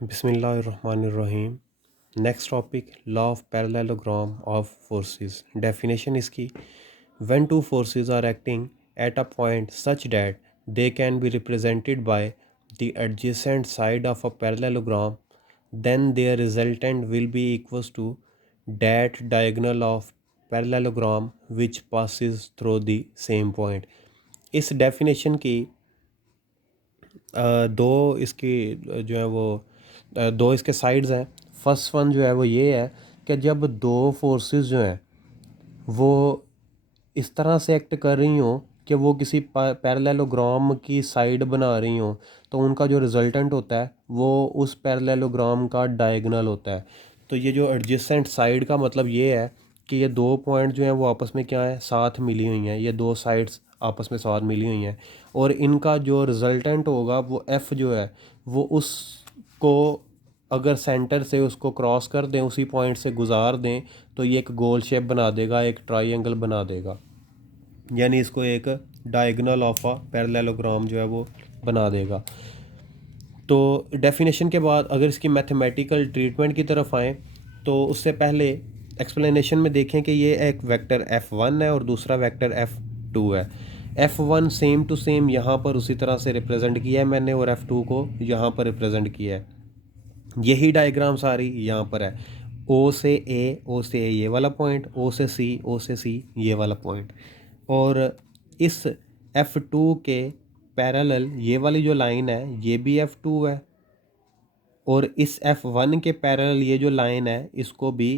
बिस्मिल्लाहिर्रहमानिर्रहीम। Next topic law of parallelogram of forces. Definition इसकी, when two forces are acting at a point such that they can be represented by the adjacent side of a parallelogram then their resultant will be equals to that diagonal of parallelogram which passes through the same point। इस definition की दो इसकी जो है वो दो इसके sides हैं। फर्स्ट वन जो है वो ये है कि जब दो फोर्सेस जो हैं वो इस तरह से एक्ट कर रही हों कि वो किसी पैरेललोग्राम की साइड बना रही हों, तो उनका जो रिजल्टेंट होता है वो उस पैरेललोग्राम का डायगोनल होता है। तो ये जो एडजेसेंट साइड का मतलब ये है कि ये दो पॉइंट जो हैं वो आपस में क्या है, साथ मिली हुई हैं। ये दो साइड्स आपस में साथ मिली हुई हैं और इनका जो रिजल्टेंट होगा वो एफ़ जो है वो उसको अगर सेंटर से उसको क्रॉस कर दें, उसी पॉइंट से गुजार दें, तो ये एक गोल शेप बना देगा, एक ट्रायंगल बना देगा। यानी इसको एक डायगोनल ऑफ अ पैरेललोग्राम जो है वो बना देगा। तो डेफिनेशन के बाद अगर इसकी मैथमेटिकल ट्रीटमेंट की तरफ आएँ तो उससे पहले एक्सप्लेनेशन में देखें कि ये एक वेक्टर F1 है और दूसरा वेक्टर F2 है। F1 सेम टू सेम यहाँ पर उसी तरह से रिप्रेजेंट किया है मैंने और F2 को यहाँ पर रिप्रेजेंट किया है। यही डायग्राम सारी यहाँ पर है। ओ से ए, ओ से ए ये वाला पॉइंट, ओ से सी, ओ से सी ये वाला पॉइंट। और इस F2 के पैरेलल ये वाली जो लाइन है ये भी F2 है और इस F1 के पैरेलल ये जो लाइन है इसको भी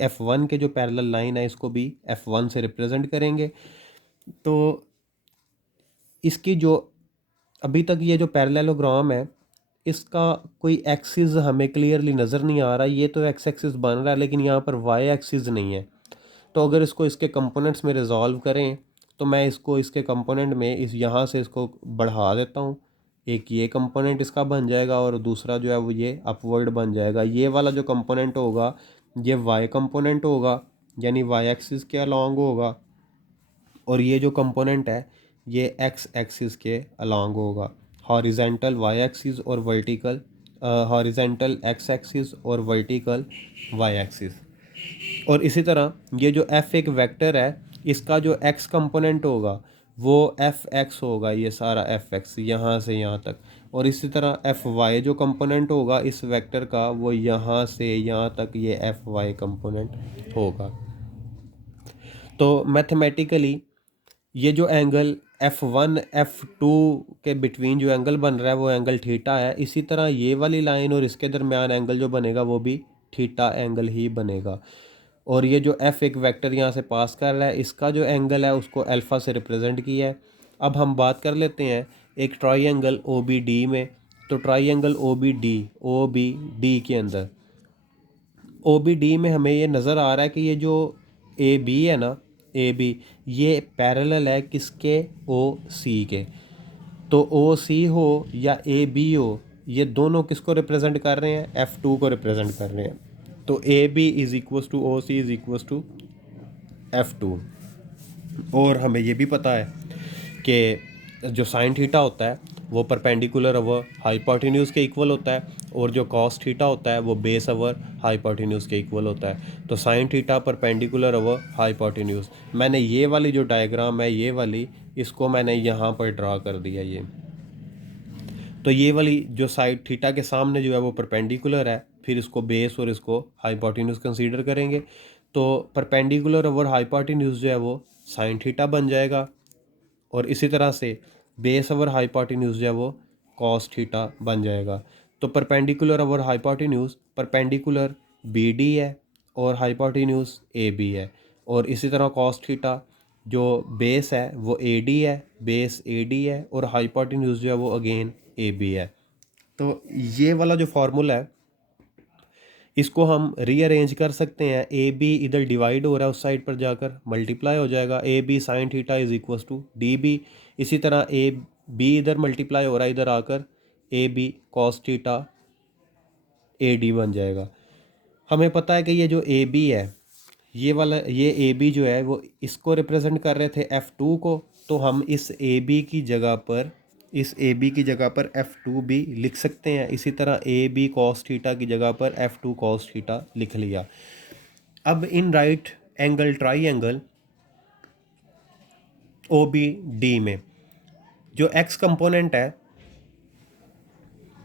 F1 के जो पैरेलल लाइन है इसको भी F1 से रिप्रेजेंट करेंगे। तो इसकी जो अभी तक ये जो पैरेललोग्राम है इसका कोई एक्सिस हमें क्लियरली नज़र नहीं आ रहा। ये तो एक्स एक्सिस बन रहा है लेकिन यहाँ पर वाई एक्सिस नहीं है। तो अगर इसको इसके कंपोनेंट्स में रिजॉल्व करें तो मैं इसको इसके कंपोनेंट में इस यहाँ से इसको बढ़ा देता हूँ। एक ये कंपोनेंट इसका बन जाएगा और दूसरा जो है वो ये अपवर्ड बन जाएगा। ये वाला जो कंपोनेंट होगा ये वाई कंपोनेंट होगा, यानी वाई एक्सिस के अलॉन्ग होगा, और ये जो कंपोनेंट है ये एक्स एक्सिस के अलॉन्ग होगा। हॉरिजेंटल वाई एक्सिस और वर्टिकल हॉरिजेंटल एक्स एक्सिस और वर्टिकल वाई एक्सिस। और इसी तरह ये जो एफ एक वेक्टर है इसका जो एक्स कंपोनेंट होगा वो एफ एक्स होगा, ये सारा एफ एक्स यहाँ से यहाँ तक। और इसी तरह एफ वाई जो कंपोनेंट होगा इस वेक्टर का वो यहाँ से यहाँ तक ये एफ वाई कंपोनेंट होगा। तो मैथमेटिकली ये जो एंगल F1 F2 के बिटवीन जो एंगल बन रहा है वो एंगल थीटा है। इसी तरह ये वाली लाइन और इसके दरमियान एंगल जो बनेगा वो भी थीटा एंगल ही बनेगा। और ये जो F एक वेक्टर यहाँ से पास कर रहा है इसका जो एंगल है उसको अल्फ़ा से रिप्रेजेंट किया है। अब हम बात कर लेते हैं एक ट्रायंगल OBD में। तो ट्रायंगल OBD के अंदर OBD में हमें ये नज़र आ रहा है कि ये जो AB है ना, AB ये पैरेलल है किसके, OC के। तो OC हो या AB हो ये दोनों किसको रिप्रेजेंट कर रहे हैं, F2 को रिप्रेजेंट कर रहे हैं। तो AB is equals to OC is equals to F2। और हमें ये भी पता है कि जो साइन थीटा होता है वो परपेंडिकुलर ओवर हाइपोटेन्यूज के इक्वल होता है और जो कॉस थीटा होता है वो बेस ओवर हाइपोटेन्यूज के इक्वल होता है। तो sine theta perpendicular over hypotenuse. मैंने ये वाली जो डायग्राम है ये वाली इसको मैंने यहाँ पर ड्रा कर दिया ये। तो ये वाली जो साइड थीटा के सामने जो है वो परपेंडिकुलर है, फिर इसको बेस और इसको हाइपोटेन्यूज कंसीडर करेंगे। तो परपेंडिकुलर ओवर हाइपोटेन्यूज जो है वो साइन थीटा बन जाएगा और इसी तरह से बेस ओवर हाइपोटेन्यूज जो है वो कॉस थीटा बन जाएगा। तो perpendicular over hypotenuse perpendicular BD है और हाइपोटेन्यूज AB है। और इसी तरह कॉस थीटा जो बेस है वो AD है, बेस AD है और हाइपोटेन्यूज जो है वो अगेन AB है। तो ये वाला जो फार्मूला है इसको हम रीअरेंज कर सकते हैं। AB इधर डिवाइड हो रहा है उस साइड पर जाकर मल्टीप्लाई हो जाएगा, AB sine theta is equals to DB। इसी तरह AB इधर मल्टीप्लाई हो रहा है इधर आकर AB कॉस थीटा AD बन जाएगा। हमें पता है कि ये जो AB है ये वाला ये AB जो है वो इसको रिप्रेजेंट कर रहे थे F2 को। तो हम इस AB की जगह पर इस ए बी की जगह पर एफ़ टू बी लिख सकते हैं। इसी तरह ए बी कॉस थीटा की जगह पर एफ़ टू कॉस थीटा लिख लिया। अब इन राइट एंगल ट्राई ओ बी डी में जो एक्स कंपोनेंट है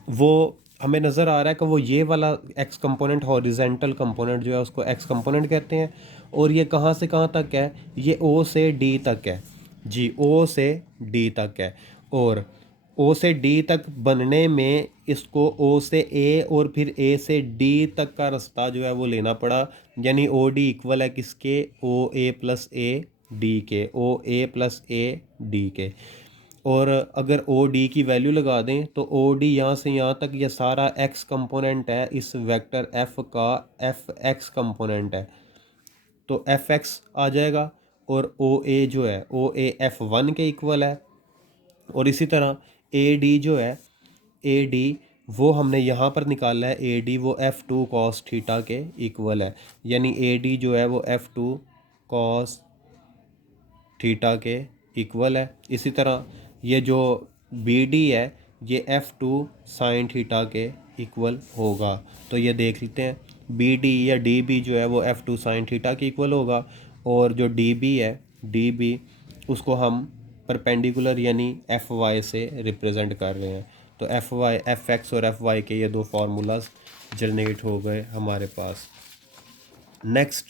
वो हमें नज़र आ रहा है कि वो ये वाला एक्स कंपोनेंट हॉरिजेंटल कंपोनेंट जो है उसको एक्स कंपोनेंट कहते हैं। और ये कहाँ से कहाँ तक है, ये ओ से डी तक है जी, ओ से डी तक है। और ओ से डी तक बनने में इसको ओ से ए और फिर ए से डी तक का रास्ता जो है वो लेना पड़ा। यानी ओ डी इक्वल है किसके, ओ ए प्लस ए डी के, ओ ए प्लस ए डी के। और अगर ओ डी की वैल्यू लगा दें तो ओ डी यहाँ से यहाँ तक ये सारा एक्स कंपोनेंट है इस वेक्टर एफ का, एफ एक्स कंपोनेंट है तो एफ एक्स आ जाएगा। और ओ ए जो है ओ ए एफ वन के इक्वल है। और इसी तरह ए डी जो है, ए डी वो हमने यहाँ पर निकाला है, ए डी वो एफ़ टू कॉस थीटा के इक्वल है। यानी ए डी जो है वो एफ़ टू कॉस थीटा के इक्वल है। इसी तरह ये जो बी डी है ये एफ़ टू साइन थीटा के इक्वल होगा। तो ये देख लेते हैं, बी डी या डी बी जो है वो एफ़ टू साइन थीटा के इक्वल होगा। और जो डी बी है, डी बी उसको हम परपेंडिकुलर यानी एफ़ वाई से रिप्रेजेंट कर रहे हैं। तो एफ़ वाई, एफ़ एक्स और एफ़ वाई के ये दो फार्मूलाज जनरेट हो गए हमारे पास। Next,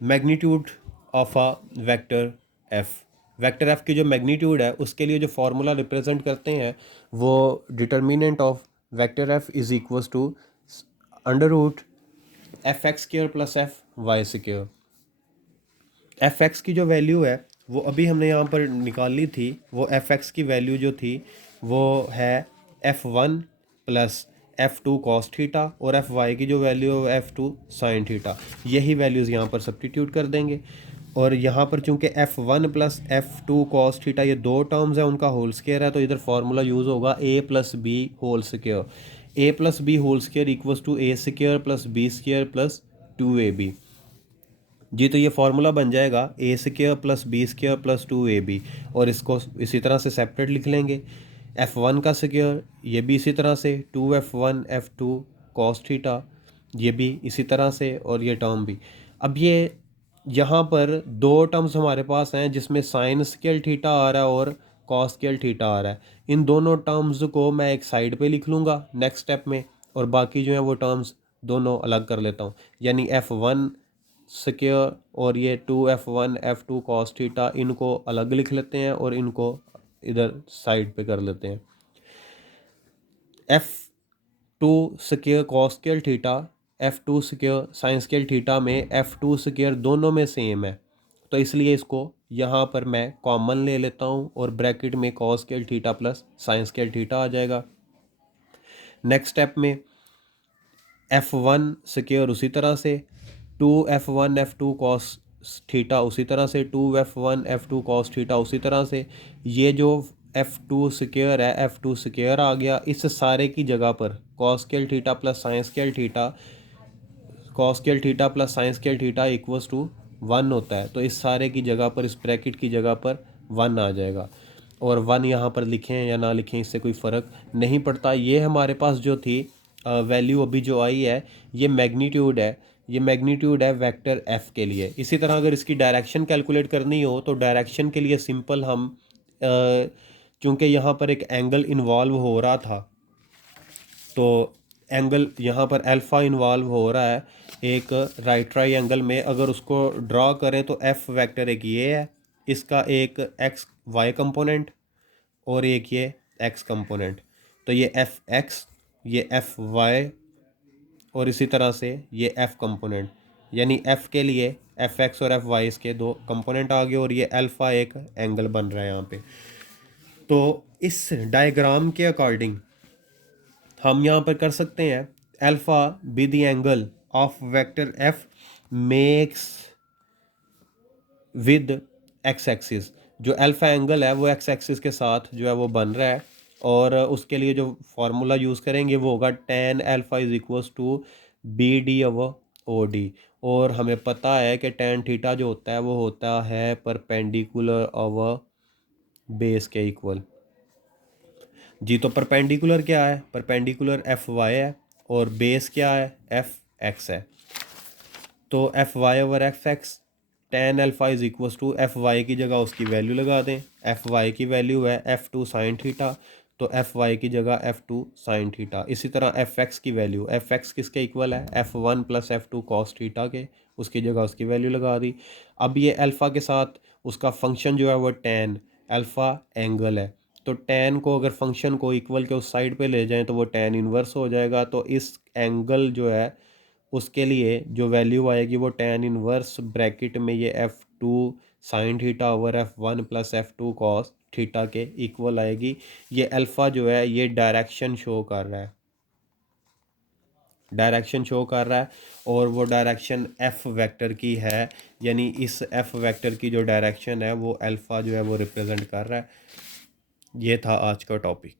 magnitude of a vector F. Vector F की जो मैग्नीट्यूड है उसके लिए जो फार्मूला रिप्रेजेंट करते हैं वो determinant of vector F is equals to under root F x square plus F y square. F x की जो वैल्यू है वो अभी हमने यहाँ पर निकाली थी, वो एफ एक्स की वैल्यू जो थी वो है F one plus F two cos theta और एफ़ वाई की जो वैल्यू है एफ़ टू साइन थीटा। यही वैल्यूज़ यहाँ पर सब्स्टिट्यूट कर देंगे। और यहाँ पर चूंकि F one plus F two cos theta ये दो टर्म्स है, उनका होल स्क्वायर है, तो इधर फार्मूला यूज़ होगा A plus B whole square. A plus B whole square equals to A square plus B square plus two A B जी। तो ये फार्मूला बन जाएगा A square plus B square plus two A B. और इसको इसी तरह से सेपरेट लिख लेंगे। एफ़ वन का स्क्वायर ये भी इसी तरह से, two F one F two cos theta ये भी इसी तरह से, और ये टर्म भी। अब ये यहाँ पर दो टर्म्स हमारे पास हैं जिसमें साइन स्केल थीटा आ रहा है और कॉस स्केल थीटा आ रहा है। इन दोनों टर्म्स को मैं एक साइड पे लिख लूँगा नेक्स्ट स्टेप में, और बाकी जो है वो टर्म्स दोनों अलग कर लेता हूँ। यानी एफ़ वन स्क्वायर और ये two F one F two cos theta इनको अलग लिख लेते हैं और इनको इधर साइड पे कर लेते हैं। F two square cos square theta, F two square sine square theta में एफ़ टू स्क्वायर दोनों में सेम है, तो इसलिए इसको यहाँ पर मैं कॉमन ले लेता हूँ और ब्रैकेट में cos square theta plus sine square theta आ जाएगा। नेक्स्ट स्टेप में एफ़ वन स्क्वायर उसी तरह से, two F one F two cos theta उसी तरह से, two F one F two cos theta उसी तरह से। ये जो एफ़ टू स्क्वायर है एफ़ टू स्क्वायर आ गया, इस सारे की जगह पर cos square theta plus sine square theta, cos square theta plus sine square theta equals to one होता है। तो इस सारे की जगह पर, इस ब्रैकेट की जगह पर वन आ जाएगा। और वन यहाँ पर लिखें या ना लिखें इससे कोई फ़र्क नहीं पड़ता। ये हमारे पास जो थी वैल्यू अभी जो आई है ये मैग्नीट्यूड है, ये मैग्नीट्यूड है वेक्टर एफ़ के लिए। इसी तरह अगर इसकी डायरेक्शन कैलकुलेट करनी हो तो डायरेक्शन के लिए सिंपल हम क्योंकि यहाँ पर एक एंगल इन्वॉल्व हो रहा था, तो एंगल यहाँ पर अल्फ़ा इन्वॉल्व हो रहा है एक राइट ट्रायंगल में। अगर उसको ड्रॉ करें तो एफ़ वेक्टर एक ये है, इसका एक एक्स वाई कंपोनेंट और एक ये एक्स कंपोनेंट। तो ये एफ़ एक्स, ये एफ़ वाई और इसी तरह से ये एफ़ कंपोनेंट। यानी एफ़ के लिए एफ़ एक्स और एफ़ वाई इसके दो कंपोनेंट आ गए और ये अल्फ़ा एक एंगल बन रहा है यहाँ पे। तो इस डायग्राम के अकॉर्डिंग हम यहाँ पर कर सकते हैं alpha be the angle of vector F makes with x axis. जो अल्फ़ा एंगल है वो एक्स एक्सिस के साथ जो है वो बन रहा है, और उसके लिए जो फार्मूला यूज़ करेंगे वो होगा tan alpha is equals to B D over O D. और हमें पता है कि टेन थीटा जो होता है वो होता है परपेंडिकुलर अव बेस के इक्वल। जी। तो परपेंडिकुलर क्या है? परपेंडिकुलर एफ वाई है और बेस क्या है? एफ एक्स है। तो F y over F x tan alpha is equal to F y की जगह उसकी वैल्यू लगा दें। एफ वाई की वैल्यू है एफ टू साइन थीटा, तो एफ वाई की जगह एफ टू साइन थीटा। इसी तरह एफ एक्स की वैल्यू, एफ एक्स किसके इक्वल है? F one plus F two cos theta के, उसकी जगह उसकी वैल्यू लगा दी। अब ये अल्फ़ा के साथ उसका फंक्शन जो है वो टेन, अल्फ़ा एंगल है, तो टेन को अगर फंक्शन को इक्वल के उस साइड पे ले जाएं तो वो टेन इन्वर्स हो जाएगा। तो इस एंगल जो है उसके लिए जो वैल्यू आएगी वो टेन इनवर्स ब्रैकेट में ये F two sine theta over F one plus F two cos theta के इक्वल आएगी। ये अल्फ़ा जो है ये डायरेक्शन शो कर रहा है, डायरेक्शन शो कर रहा है, और वो डायरेक्शन एफ़ वेक्टर की है, यानी इस एफ़ वेक्टर की जो डायरेक्शन है वो अल्फ़ा जो है वो रिप्रेजेंट कर रहा है। ये था आज का टॉपिक।